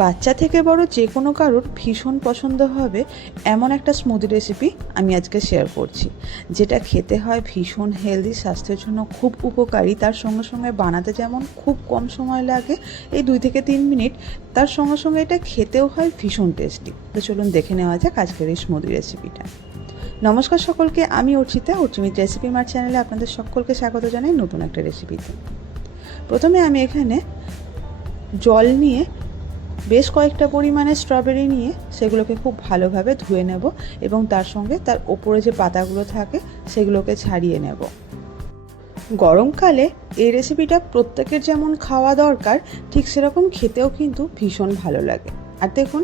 বাচ্চা থেকে বড় যে কোনো কারোর ভীষণ পছন্দ হবে এমন একটা স্মুদি রেসিপি আমি আজকে শেয়ার করছি, যেটা খেতে হয় ভীষণ হেলদি, স্বাস্থ্যের জন্য খুব উপকারী, তার সঙ্গে সঙ্গে বানাতে যেমন খুব কম সময় লাগে, এই 2 থেকে 3 মিনিট, তার সঙ্গে সঙ্গে এটা খেতেও হয় ভীষণ টেস্টি। তো চলুন দেখে নেওয়া যাক আজকের এই স্মুদি রেসিপিটা। নমস্কার সকলকে, আমি অর্চিতা, অর্চিমিত রেসিপি মার চ্যানেলে আপনাদের সকলকে স্বাগত জানাই নতুন একটা রেসিপিতে। প্রথমে আমি এখানে জল নিয়ে বেশ কয়েকটা পরিমাণে স্ট্রবেরি নিয়ে সেগুলোকে খুব ভালোভাবে ধুয়ে নেব এবং তার সঙ্গে তার ওপরে যে পাতাগুলো থাকে সেগুলোকে ছাড়িয়ে নেব। গরমকালে এই রেসিপিটা প্রত্যেকের যেমন খাওয়া দরকার, ঠিক সেরকম খেতেও কিন্তু ভীষণ ভালো লাগে। আর দেখুন,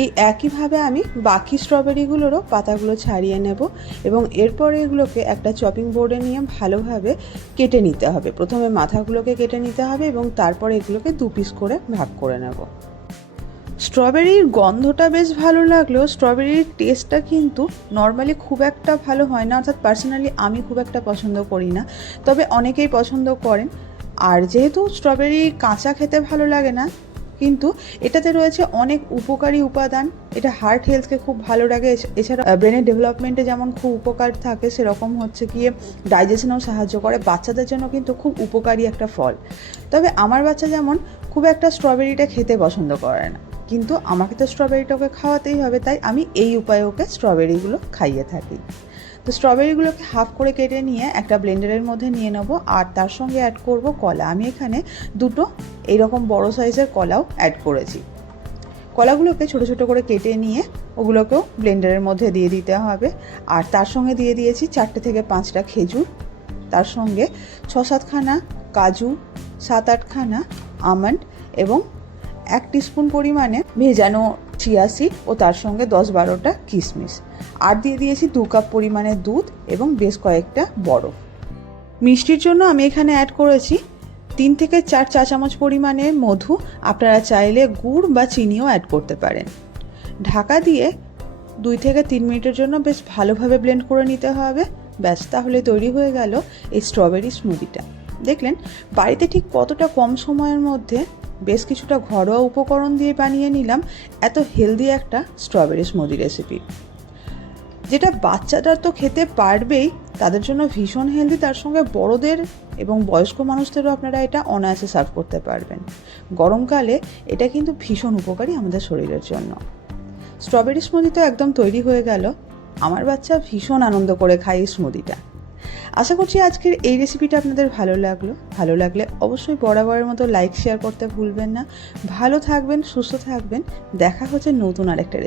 এই একইভাবে আমি বাকি স্ট্রবেরিগুলোরও পাতাগুলো ছাড়িয়ে নেব এবং এরপরে এগুলোকে একটা চপিং বোর্ডে নিয়ে ভালোভাবে কেটে নিতে হবে। প্রথমে মাথাগুলোকে কেটে নিতে হবে এবং তারপরে এগুলোকে 2 পিস করে ভাগ করে নেব। স্ট্রবেরির গন্ধটা বেশ ভালো লাগলেও স্ট্রবেরির টেস্টটা কিন্তু নর্মালি খুব একটা ভালো হয় না, অর্থাৎ পার্সোনালি আমি খুব একটা পছন্দ করি না, তবে অনেকেই পছন্দ করেন। আর যেহেতু স্ট্রবেরি কাঁচা খেতে ভালো লাগে না, কিন্তু এটাতে রয়েছে অনেক উপকারী উপাদান। এটা হার্ট হেলথকে খুব ভালো রাখে, এছাড়া ব্রেনের ডেভেলপমেন্টে যেমন খুব উপকার থাকে, সেরকম হচ্ছে গিয়ে ডাইজেশনেও সাহায্য করে। বাচ্চাদের জন্য কিন্তু খুব উপকারী একটা ফল। তবে আমার বাচ্চা যেমন খুব একটা স্ট্রবেরিটা খেতে পছন্দ করে না, কিন্তু আমাকে তো স্ট্রবেরিটাকে খাওয়াতেই হবে, তাই আমি এই উপায়ে ওকে স্ট্রবেরিগুলো খাইয়ে থাকি। তো স্ট্রবেরিগুলোকে হাফ করে কেটে নিয়ে একটা ব্লেন্ডারের মধ্যে নিয়ে নেবো, আর তার সঙ্গে অ্যাড করব কলা। আমি এখানে 2টো এইরকম বড় সাইজের কলাও অ্যাড করেছি। কলাগুলোকে ছোট ছোট করে কেটে নিয়ে ওগুলোকেও ব্লেন্ডারের মধ্যে দিয়ে দিতে হবে। আর তার সঙ্গে দিয়ে দিয়েছি 4টে থেকে 5টা খেজুর, তার সঙ্গে 6-7খানা কাজু, 7-8খানা আমন্ড এবং 1 টিস্পুন পরিমাণে ভেজানো চিয়া সিড ও তার সঙ্গে 10-12টা কিশমিশ। আর দিয়ে দিয়েছি 2 কাপ পরিমাণে দুধ এবং বেশ কয়েকটা বরফ। মিষ্টির জন্য আমি এখানে অ্যাড করেছি 3 থেকে 4 চা চামচ পরিমাণে মধু। আপনারা চাইলে গুড় বা চিনিও অ্যাড করতে পারেন। ঢাকা দিয়ে 2 থেকে 3 মিনিটের জন্য বেশ ভালোভাবে ব্লেন্ড করে নিতে হবে। ব্যাস, তাহলে তৈরি হয়ে গেল এই স্ট্রবেরি স্মুদিটা। দেখলেন বাড়িতে ঠিক কতটা কম সময়ের মধ্যে বেশ কিছুটা ঘরোয়া উপকরণ দিয়ে বানিয়ে নিলাম এত হেলদি একটা স্ট্রবেরি স্মুদি রেসিপি, যেটা বাচ্চারা তো খেতে পারবেই, তাদের জন্য ভীষণ হেলদি, তার সঙ্গে বড়দের এবং বয়স্ক মানুষদেরও আপনারা এটা অনায়াসে সার্ভ করতে পারবেন। গরমকালে এটা কিন্তু ভীষণ উপকারী আমাদের শরীরের জন্য। স্ট্রবেরি স্মুদি তো একদম তৈরি হয়ে গেল। আমার বাচ্চা ভীষণ আনন্দ করে খায় এই স্মুদিটা। আশা করছি আজকের এই রেসিপিটা আপনাদের ভালো লাগলে অবশ্যই বরাবরের মতো লাইক শেয়ার করতে ভুলবেন না। ভালো থাকবেন, সুস্থ থাকবেন। দেখা হচ্ছে নতুন আরেকটা